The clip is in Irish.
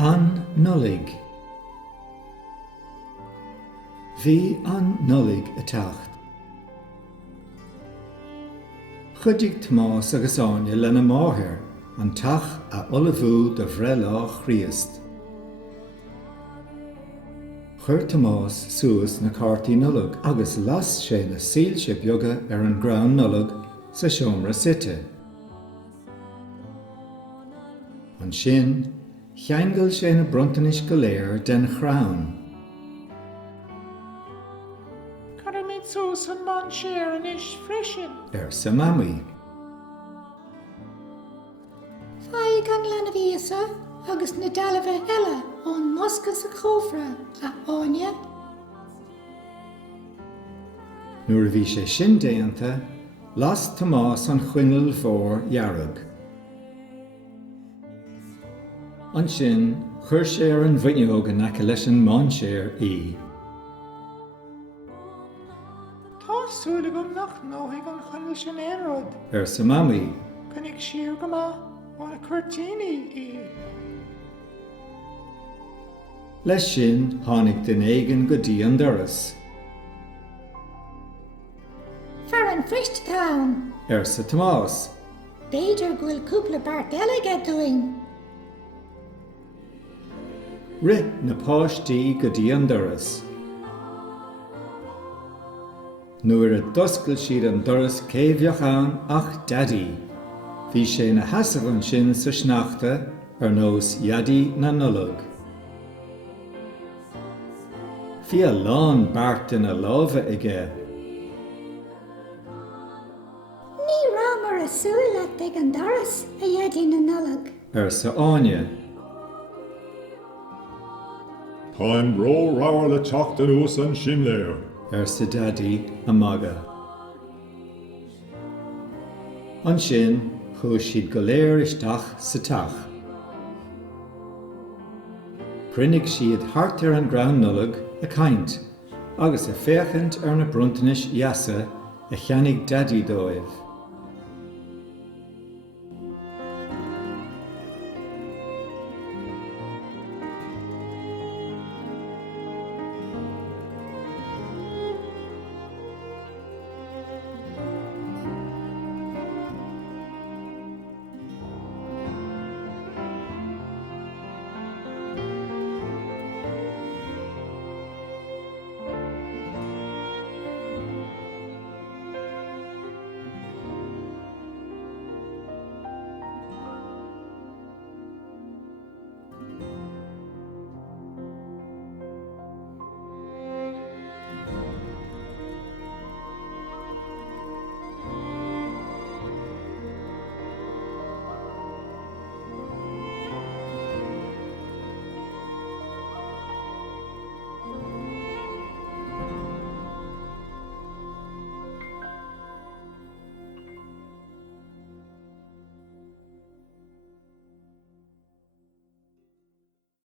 an nullig. Bhí an nullig a teacht. Chuidigh Tomás agus Áine lena máthair an teach a olafú de bhre lách Chríost. Chuir Tomás suas na cartaí nullag agus las sé na síolse beaga an grán nullag sa seomra site. An sin, cheangail sé na bruntanis go léir den chrán. Caramid suas an man sér an is freisin. Sa mamaí. Fáigh an lena bhíosa agus na dalmha eile ón mosca sa chóifre a Áine. Nuair a bhí sé sin déanta, las Tomás an chuinneal mhór dhearg. An sin, chuir sé an bhuineog an aice leis an man sér í. Tásúla gom nach nóigh an chuinneal sin éarad. Sa mamaí. Canig siar go má bhna cuirtíní í. Leis sin tháinig den éigean go dtí an doras. Fear an Frist town. Sa Tomás. Beidir gúil cúpla bart eile doing. Ri na páistí go dtí an doras. Nuair a doscail siad an doras céimhheachán ach daddy. Bhí sé na hasamhan sin sa sneachta nós iadí na nullag. Bhí a lán bart in a lábha aige. Ní rá mar a súile ag an doras a dhéadí na nullag. Sa Áine. Táim ró ráir le teachta ús an sin léir. Sa daddy a maga. An sin, chuaigh siad go léir isteach sa teach. Prinnig siad thart an grán nullag a caint, agus a féchant na bruntanis iasa a cheannig daddy dóibh.